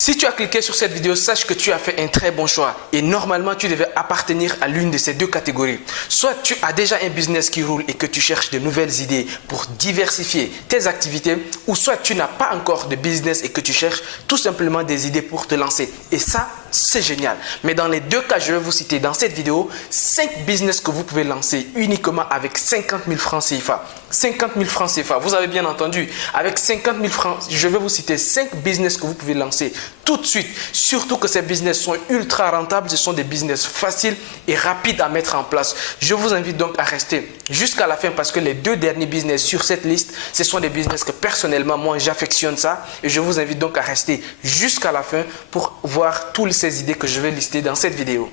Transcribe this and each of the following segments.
Si tu as cliqué sur cette vidéo, sache que tu as fait un très bon choix et normalement tu devais appartenir à l'une de ces deux catégories. Soit tu as déjà un business qui roule et que tu cherches de nouvelles idées pour diversifier tes activités, ou soit tu n'as pas encore de business et que tu cherches tout simplement des idées pour te lancer. Et ça, c'est génial. Mais dans les deux cas, je vais vous citer dans cette vidéo 5 business que vous pouvez lancer uniquement avec 50 000 francs CFA. 50 000 francs CFA, vous avez bien entendu. Avec 50 000 francs, je vais vous citer 5 business que vous pouvez lancer tout de suite. Surtout que ces business sont ultra rentables. Ce sont des business faciles et rapides à mettre en place. Je vous invite donc à rester jusqu'à la fin parce que les deux derniers business sur cette liste, ce sont des business que personnellement, moi, j'affectionne ça. Et je vous invite donc à rester jusqu'à la fin pour voir toutes ces idées que je vais lister dans cette vidéo.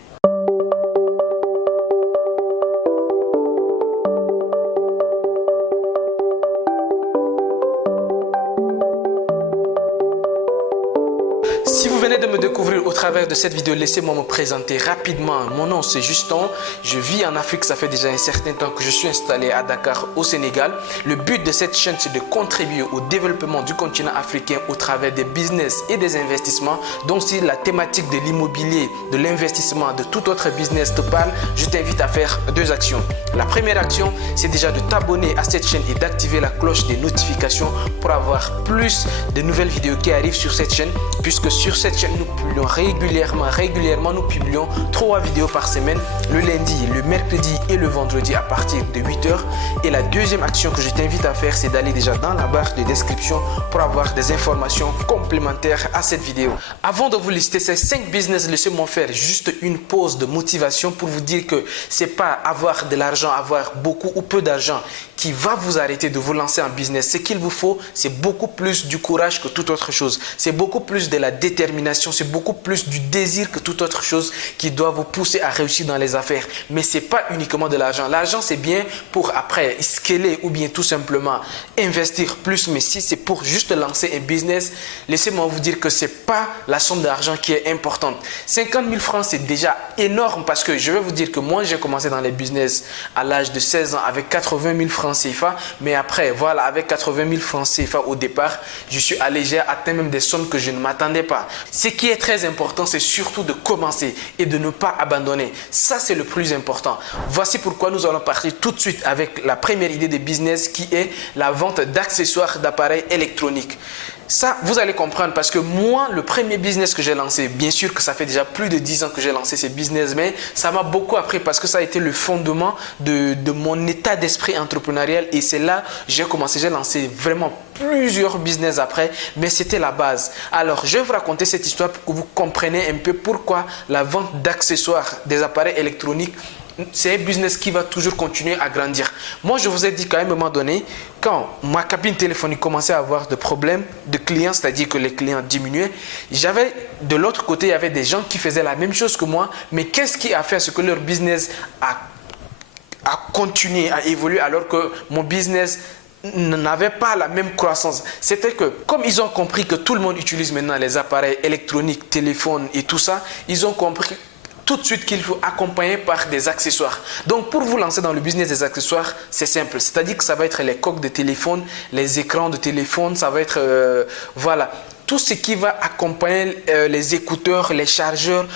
Si vous venez de me découvrir au travers de cette vidéo, laissez-moi me présenter rapidement. Mon nom c'est Justin, je vis en Afrique, ça fait déjà un certain temps que je suis installé à Dakar au Sénégal. Le but de cette chaîne c'est de contribuer au développement du continent africain au travers des business et des investissements. Donc si la thématique de l'immobilier, de l'investissement, de tout autre business te parle, je t'invite à faire deux actions. La première action c'est déjà de t'abonner à cette chaîne et d'activer la cloche des notifications pour avoir plus de nouvelles vidéos qui arrivent sur cette chaîne, puisque sur cette chaîne, nous publions régulièrement, nous publions 3 vidéos par semaine, le lundi, le mercredi et le vendredi à partir de 8 h. Et la deuxième action que je t'invite à faire, c'est d'aller déjà dans la barre de description pour avoir des informations complémentaires à cette vidéo. Avant de vous lister ces 5 business, laissez-moi faire juste une pause de motivation pour vous dire que c'est pas avoir de l'argent, avoir beaucoup ou peu d'argent qui va vous arrêter de vous lancer en business. Ce qu'il vous faut, c'est beaucoup plus du courage que toute autre chose. C'est beaucoup plus de la détermination, c'est beaucoup plus du désir que toute autre chose qui doit vous pousser à réussir dans les affaires. Mais ce n'est pas uniquement de l'argent. L'argent, c'est bien pour après scaler ou bien tout simplement investir plus. Mais si c'est pour juste lancer un business, laissez-moi vous dire que ce n'est pas la somme d'argent qui est importante. 50 000 francs, c'est déjà énorme parce que je vais vous dire que moi, j'ai commencé dans les business à l'âge de 16 ans avec 80 000 francs CFA, mais après, voilà, avec 80 000 francs CFA au départ, je suis allé, j'ai atteint même des sommes que je ne m'attendais pas. Ce qui est très important, c'est surtout de commencer et de ne pas abandonner. Ça, c'est le plus important. Voici pourquoi nous allons partir tout de suite avec la première idée de business qui est la vente d'accessoires d'appareils électroniques. Ça, vous allez comprendre parce que moi, le premier business que j'ai lancé, bien sûr que ça fait déjà plus de 10 ans que j'ai lancé ces business, mais ça m'a beaucoup appris parce que ça a été le fondement de mon état d'esprit entrepreneurial et c'est là que j'ai commencé, j'ai lancé vraiment plusieurs business après, mais c'était la base. Alors, je vais vous raconter cette histoire pour que vous compreniez un peu pourquoi la vente d'accessoires des appareils électroniques, c'est un business qui va toujours continuer à grandir. Moi, je vous ai dit qu'à un moment donné, quand ma cabine téléphonique commençait à avoir des problèmes de clients, c'est-à-dire que les clients diminuaient, j'avais de l'autre côté, il y avait des gens qui faisaient la même chose que moi, mais qu'est-ce qui a fait à ce que leur business a continué à évoluer alors que mon business n'avait pas la même croissance? C'était que comme ils ont compris que tout le monde utilise maintenant les appareils électroniques, téléphones et tout ça, ils ont compris tout de suite qu'il faut accompagner par des accessoires. Donc, pour vous lancer dans le business des accessoires, c'est simple. C'est-à-dire que ça va être les coques de téléphone, les écrans de téléphone, ça va être, voilà, tout ce qui va accompagner les écouteurs, les chargeurs.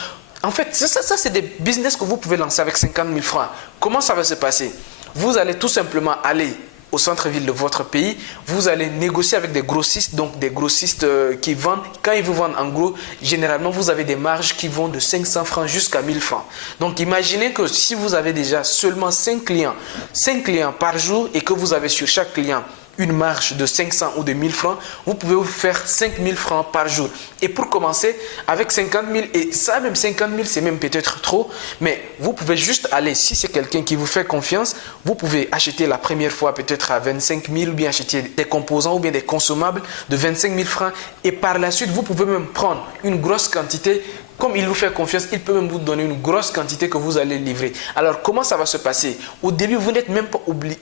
En fait, ça c'est des business que vous pouvez lancer avec 50 000 francs. Comment ça va se passer? Vous allez tout simplement aller au centre-ville de votre pays, vous allez négocier avec des grossistes, donc des grossistes qui vendent. Quand ils vous vendent en gros, généralement, vous avez des marges qui vont de 500 francs jusqu'à 1000 francs. Donc, imaginez que si vous avez déjà seulement 5 clients par jour et que vous avez sur chaque client une marge de 500 ou de 1000 francs, vous pouvez vous faire 5000 francs par jour. Et pour commencer, avec 50 000, et ça même 50 000, c'est même peut-être trop, mais vous pouvez juste aller, si c'est quelqu'un qui vous fait confiance, vous pouvez acheter la première fois peut-être à 25 000 ou bien acheter des composants ou bien des consommables de 25 000 francs. Et par la suite, vous pouvez même prendre une grosse quantité. Comme il vous fait confiance, il peut même vous donner une grosse quantité que vous allez livrer. Alors, comment ça va se passer? Au début, vous n'êtes même pas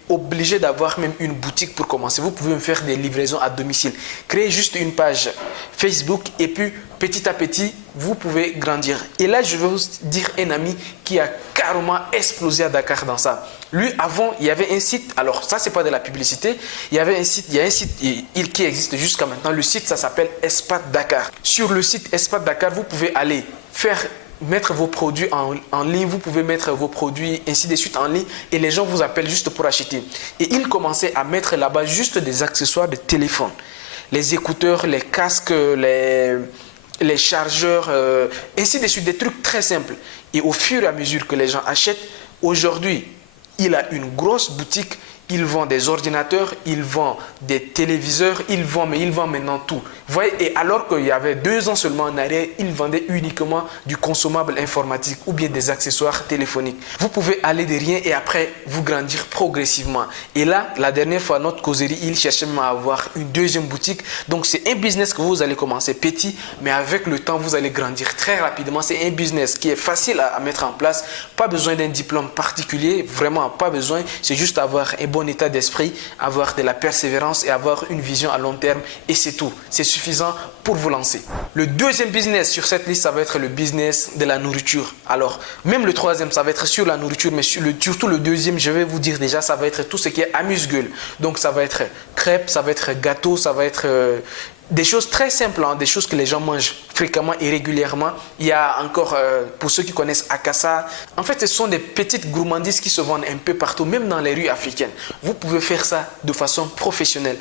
obligé d'avoir même une boutique pour commencer. commencer. Vous pouvez me faire des livraisons à domicile. Créez juste une page Facebook et puis petit à petit, vous pouvez grandir. Et là, je vais vous dire un ami qui a carrément explosé à Dakar dans ça. Lui, avant, il y avait un site. Alors, ça, c'est pas de la publicité. Il y a un site qui existe jusqu'à maintenant. Le site, ça s'appelle Espat Dakar. Sur le site Espat Dakar, vous pouvez aller mettre vos produits en ligne, vous pouvez mettre vos produits ainsi de suite en ligne et les gens vous appellent juste pour acheter. Et il commençait à mettre là-bas juste des accessoires de téléphone. Les écouteurs, les casques, les chargeurs, ainsi de suite, des trucs très simples. Et au fur et à mesure que les gens achètent, aujourd'hui, il a une grosse boutique. Il vend des ordinateurs, il vend des téléviseurs, il vend maintenant tout. Vous voyez, et alors qu'il y avait 2 ans seulement en arrière, il vendait uniquement du consommable informatique ou bien des accessoires téléphoniques. Vous pouvez aller de rien et après vous grandir progressivement. Et là, la dernière fois, notre causerie, il cherchait même à avoir une 2e boutique. Donc, c'est un business que vous allez commencer petit, mais avec le temps, vous allez grandir très rapidement. C'est un business qui est facile à mettre en place. Pas besoin d'un diplôme particulier, vraiment pas besoin. C'est juste avoir un bon état d'esprit, avoir de la persévérance et avoir une vision à long terme et c'est tout. C'est suffisant pour vous lancer. Le 2e business sur cette liste, ça va être le business de la nourriture. Alors, même le 3e, ça va être sur la nourriture, mais surtout le 2e, je vais vous dire déjà, ça va être tout ce qui est amuse-gueule. Donc, ça va être crêpes, ça va être gâteau, ça va être des choses très simples, hein, des choses que les gens mangent fréquemment et régulièrement. Il y a encore, pour ceux qui connaissent Akassa, en fait, ce sont des petites gourmandises qui se vendent un peu partout, même dans les rues africaines. Vous pouvez faire ça de façon professionnelle.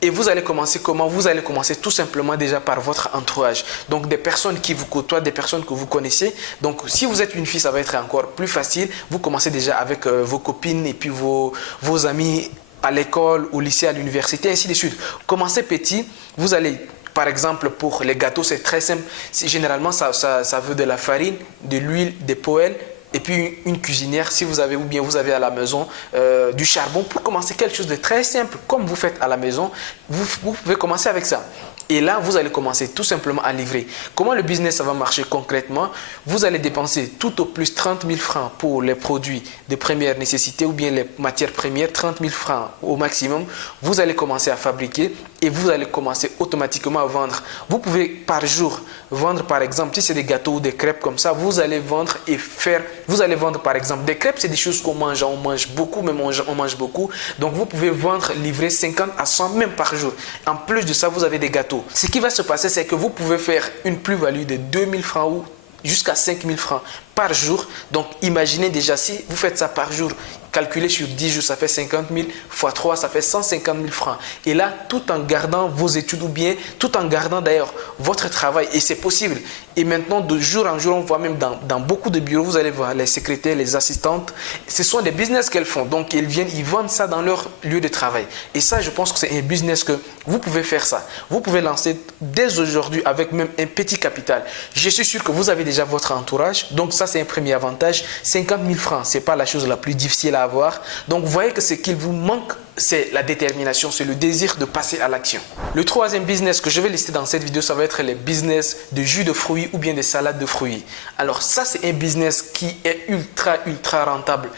Et vous allez commencer comment? Vous allez commencer tout simplement déjà par votre entourage. Donc, des personnes qui vous côtoient, des personnes que vous connaissez. Donc, si vous êtes une fille, ça va être encore plus facile. Vous commencez déjà avec vos copines et puis vos amis à l'école, au lycée, à l'université, ainsi de suite. Commencez petit, vous allez, par exemple, pour les gâteaux, c'est très simple. Généralement, ça veut de la farine, de l'huile, des poêles, et puis une cuisinière, si vous avez, ou bien vous avez à la maison du charbon, pour commencer quelque chose de très simple, comme vous faites à la maison, vous pouvez commencer avec ça. Et là, vous allez commencer tout simplement à livrer. Comment le business ça va marcher concrètement? Vous allez dépenser tout au plus 30 000 francs pour les produits de première nécessité ou bien les matières premières, 30 000 francs au maximum. Vous allez commencer à fabriquer et vous allez commencer automatiquement à vendre. Vous pouvez par jour vendre par exemple, si c'est des gâteaux ou des crêpes comme ça, vous allez vendre vous allez vendre par exemple des crêpes, c'est des choses qu'on mange, on mange beaucoup, même on mange beaucoup. Donc vous pouvez vendre, livrer 50 à 100 même par jour. En plus de ça, vous avez des gâteaux. Ce qui va se passer, c'est que vous pouvez faire une plus-value de 2 000 francs ou jusqu'à 5 000 francs par jour. Donc, imaginez déjà si vous faites ça par jour, calculez sur 10 jours, ça fait 50 000 fois 3, ça fait 150 000 francs. Et là, tout en gardant vos études ou bien tout en gardant d'ailleurs votre travail. Et c'est possible. Et maintenant, de jour en jour, on voit même dans beaucoup de bureaux, vous allez voir les secrétaires, les assistantes. Ce sont des business qu'elles font. Donc, ils vendent ça dans leur lieu de travail. Et ça, je pense que c'est un business que vous pouvez faire ça. Vous pouvez lancer dès aujourd'hui avec même un petit capital. Je suis sûr que vous avez déjà votre entourage. Donc, ça, c'est un premier avantage. 50 000 francs, ce n'est pas la chose la plus difficile à avoir. Donc, vous voyez que ce qu'il vous manque, c'est la détermination, c'est le désir de passer à l'action. Le 3e business que je vais lister dans cette vidéo, ça va être les business de jus de fruits ou bien des salades de fruits. Alors ça, c'est un business qui est ultra rentable.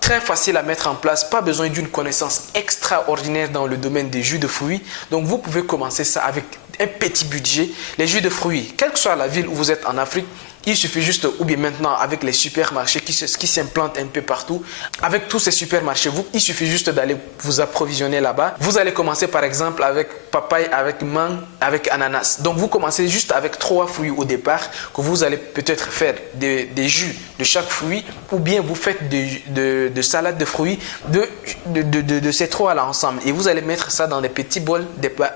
Très facile à mettre en place, pas besoin d'une connaissance extraordinaire dans le domaine des jus de fruits. Donc vous pouvez commencer ça avec un petit budget. Les jus de fruits, quelle que soit la ville où vous êtes en Afrique, il suffit juste, ou bien maintenant avec les supermarchés qui s'implantent un peu partout, avec tous ces supermarchés, il suffit juste d'aller vous approvisionner là-bas. Vous allez commencer par exemple avec papaye, avec mangue, avec ananas. Donc vous commencez juste avec 3 fruits au départ, que vous allez peut-être faire des jus de chaque fruit, ou bien vous faites de salade de fruits de ces 3 là ensemble. Et vous allez mettre ça dans des petits bols.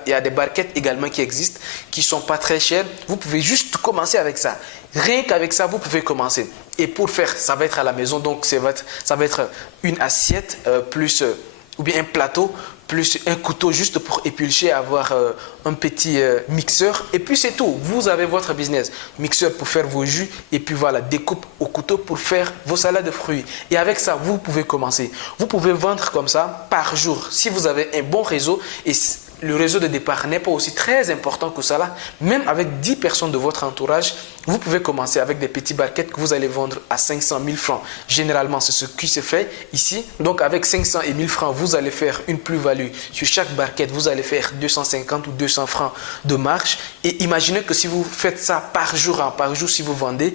Il y a des barquettes également qui existent, qui ne sont pas très chères. Vous pouvez juste commencer avec ça. Rien qu'avec ça, vous pouvez commencer. Et pour faire, ça va être à la maison, donc ça va être une assiette ou bien un plateau plus un couteau juste pour éplucher, avoir un petit mixeur. Et puis c'est tout, vous avez votre business. Mixeur pour faire vos jus et puis voilà, découpe au couteau pour faire vos salades de fruits. Et avec ça, vous pouvez commencer. Vous pouvez vendre comme ça par jour. Si vous avez un bon réseau et le réseau de départ n'est pas aussi très important que ça là, même avec 10 personnes de votre entourage, vous pouvez commencer avec des petits barquettes que vous allez vendre à 500 000 francs. Généralement, c'est ce qui se fait ici. Donc, avec 500 et 1000 francs, vous allez faire une plus-value. Sur chaque barquette, vous allez faire 250 ou 200 francs de marge. Et imaginez que si vous faites ça par jour, si vous vendez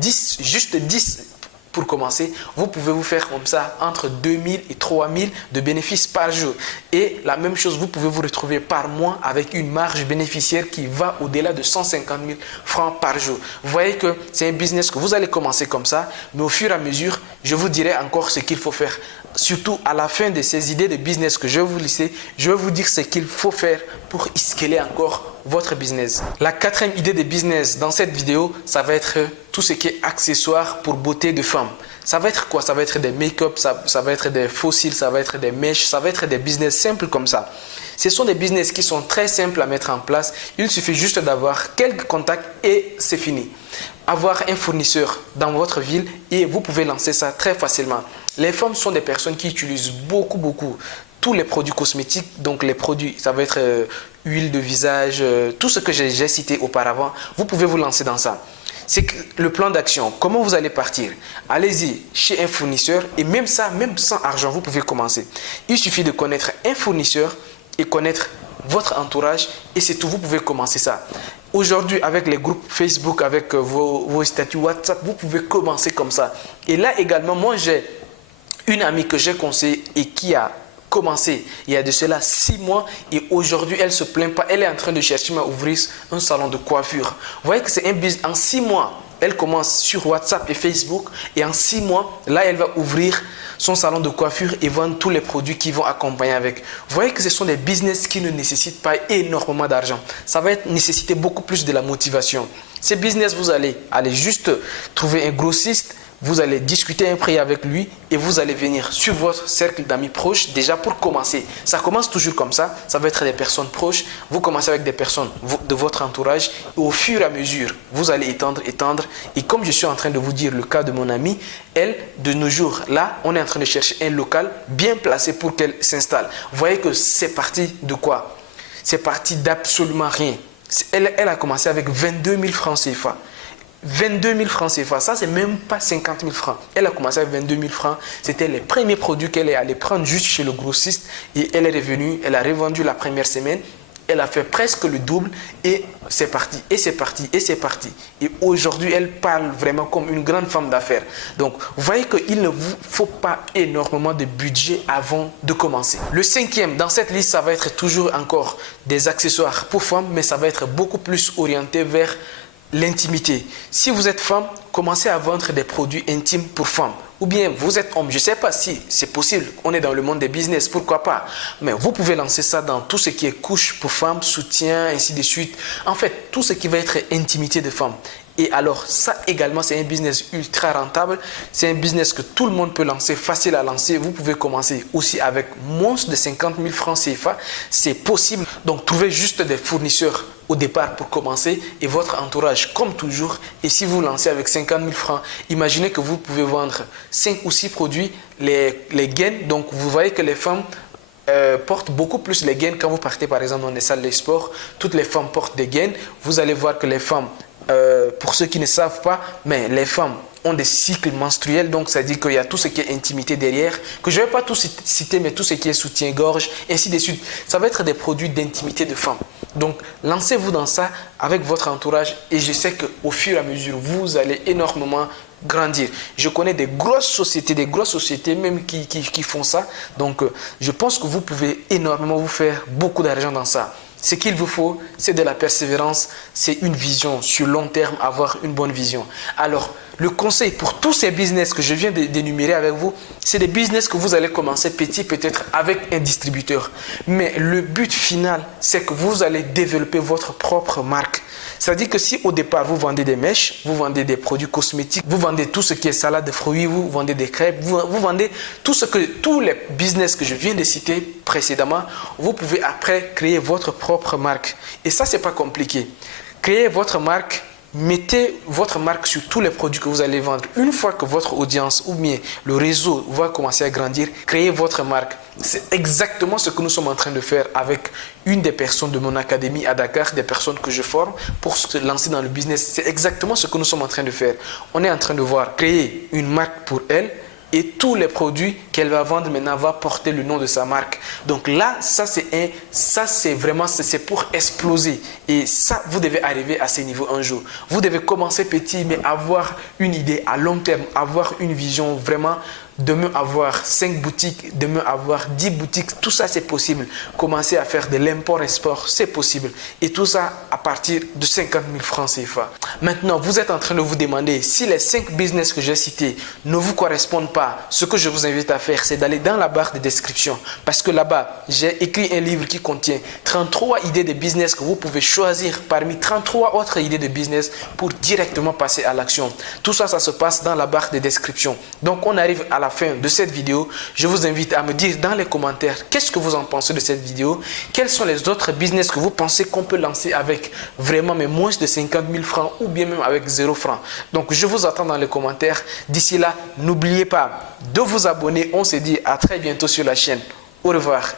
10, juste 10 pour commencer, vous pouvez vous faire comme ça entre 2000 et 3000 de bénéfices par jour. Et la même chose, vous pouvez vous retrouver par mois avec une marge bénéficiaire qui va au-delà de 150 000 francs par jour. Vous voyez que c'est un business que vous allez commencer comme ça, mais au fur et à mesure, je vous dirai encore ce qu'il faut faire. Surtout à la fin de ces idées de business que je vais vous laisser, je vais vous dire ce qu'il faut faire pour escaler encore votre business. La quatrième idée de business dans cette vidéo, ça va être tout ce qui est accessoires pour beauté de femmes. Ça va être quoi? Ça va être des make-up, ça va être des fossiles, ça va être des mèches, ça va être des business simples comme ça. Ce sont des business qui sont très simples à mettre en place. Il suffit juste d'avoir quelques contacts et c'est fini. Avoir un fournisseur dans votre ville et vous pouvez lancer ça très facilement. Les femmes sont des personnes qui utilisent beaucoup tous les produits cosmétiques, donc les produits, ça va être huile de visage, tout ce que j'ai cité auparavant, vous pouvez vous lancer dans ça. C'est le plan d'action. Comment vous allez partir? Allez-y chez un fournisseur et même ça, même sans argent, vous pouvez commencer. Il suffit de connaître un fournisseur et connaître votre entourage et c'est tout, vous pouvez commencer ça. Aujourd'hui, avec les groupes Facebook, avec vos statuts WhatsApp, vous pouvez commencer comme ça. Et là également, moi j'ai une amie que j'ai conseillée et qui a commencé il y a de cela 6 mois et aujourd'hui elle ne se plaint pas, elle est en train de chercher à ouvrir un salon de coiffure. Vous voyez que c'est un business. En 6 mois, elle commence sur WhatsApp et Facebook et en 6 mois, là elle va ouvrir son salon de coiffure et vendre tous les produits qui vont accompagner avec. Vous voyez que ce sont des business qui ne nécessitent pas énormément d'argent. Ça va nécessiter beaucoup plus de la motivation. Ces business, vous allez juste trouver un grossiste, vous allez discuter un prix avec lui et vous allez venir sur votre cercle d'amis proches déjà pour commencer. Ça commence toujours comme ça, ça va être des personnes proches. Vous commencez avec des personnes de votre entourage et au fur et à mesure, vous allez étendre. Et comme je suis en train de vous dire le cas de mon amie, elle, de nos jours, là, on est en train de chercher un local bien placé pour qu'elle s'installe. Vous voyez que c'est parti de quoi? C'est parti d'absolument rien. Elle a commencé avec 22 000 francs CFA. 22 000 francs CFA, ça c'est même pas 50 000 francs. Elle a commencé avec 22 000 francs. C'était les premiers produits qu'elle est allée prendre juste chez le grossiste et elle est revenue, elle a revendu la première semaine. Elle a fait presque le double et c'est parti, et c'est parti, et c'est parti. Et aujourd'hui, elle parle vraiment comme une grande femme d'affaires. Donc, vous voyez qu'il ne vous faut pas énormément de budget avant de commencer. Le cinquième dans cette liste, ça va être toujours encore des accessoires pour femmes, mais ça va être beaucoup plus orienté vers l'intimité. Si vous êtes femme, commencez à vendre des produits intimes pour femmes. Ou bien vous êtes homme, je ne sais pas si c'est possible, on est dans le monde des business, pourquoi pas. Mais vous pouvez lancer ça dans tout ce qui est couche pour femmes, soutien, ainsi de suite. En fait, tout ce qui va être intimité de femmes. Et alors, ça également, c'est un business ultra rentable. C'est un business que tout le monde peut lancer, facile à lancer. Vous pouvez commencer aussi avec moins de 50 000 francs CFA. C'est possible. Donc, trouvez juste des fournisseurs au départ pour commencer et votre entourage comme toujours. Et si vous lancez avec 50 000 francs, imaginez que vous pouvez vendre 5 ou 6 produits, les gaines. Donc, vous voyez que les femmes portent beaucoup plus les gaines quand vous partez par exemple dans les salles de sport. Toutes les femmes portent des gaines. Vous allez voir que les femmes, pour ceux qui ne savent pas, mais les femmes ont des cycles menstruels, donc ça dit qu'il y a tout ce qui est intimité derrière, que je ne vais pas tout citer, mais tout ce qui est soutien-gorge, ainsi de suite. Ça va être des produits d'intimité de femmes. Donc, lancez-vous dans ça avec votre entourage et je sais qu'au fur et à mesure, vous allez énormément grandir. Je connais des grosses sociétés même qui font ça. Donc, je pense que vous pouvez énormément vous faire beaucoup d'argent dans ça. Ce qu'il vous faut, c'est de la persévérance, c'est une vision sur long terme, avoir une bonne vision. Alors, le conseil pour tous ces business que je viens d'énumérer avec vous, c'est des business que vous allez commencer petit, peut-être avec un distributeur. Mais le but final, c'est que vous allez développer votre propre marque. C'est-à-dire que si au départ, vous vendez des mèches, vous vendez des produits cosmétiques, vous vendez tout ce qui est salade de fruits, vous vendez des crêpes, vous vendez tous les business que je viens de citer précédemment, vous pouvez après créer votre propre marque. Et ça, ce n'est pas compliqué. Créer votre marque, mettez votre marque sur tous les produits que vous allez vendre. Une fois que votre audience ou bien le réseau va commencer à grandir, créez votre marque. C'est exactement ce que nous sommes en train de faire avec une des personnes de mon académie à Dakar, des personnes que je forme pour se lancer dans le business. C'est exactement ce que nous sommes en train de faire. On est en train de voir créer une marque pour elle, et tous les produits qu'elle va vendre maintenant va porter le nom de sa marque. Donc là, ça c'est vraiment pour exploser. Et ça, vous devez arriver à ces niveaux un jour. Vous devez commencer petit, mais avoir une idée à long terme, avoir une vision vraiment. Demain avoir 5 boutiques, demain avoir 10 boutiques, tout ça c'est possible. Commencer à faire de l'import-export, c'est possible. Et tout ça à partir de 50 000 francs CFA. Maintenant, vous êtes en train de vous demander si les 5 business que j'ai cités ne vous correspondent pas. Ce que je vous invite à faire, c'est d'aller dans la barre de description. Parce que là-bas, j'ai écrit un livre qui contient 33 idées de business que vous pouvez choisir parmi 33 autres idées de business pour directement passer à l'action. Tout ça, ça se passe dans la barre de description. Donc, on arrive à la fin de cette vidéo. Je vous invite à me dire dans les commentaires qu'est-ce que vous en pensez de cette vidéo. Quels sont les autres business que vous pensez qu'on peut lancer avec vraiment mais moins de 50 000 francs ou bien même avec 0 francs. Donc, je vous attends dans les commentaires. D'ici là, n'oubliez pas de vous abonner. On se dit à très bientôt sur la chaîne. Au revoir.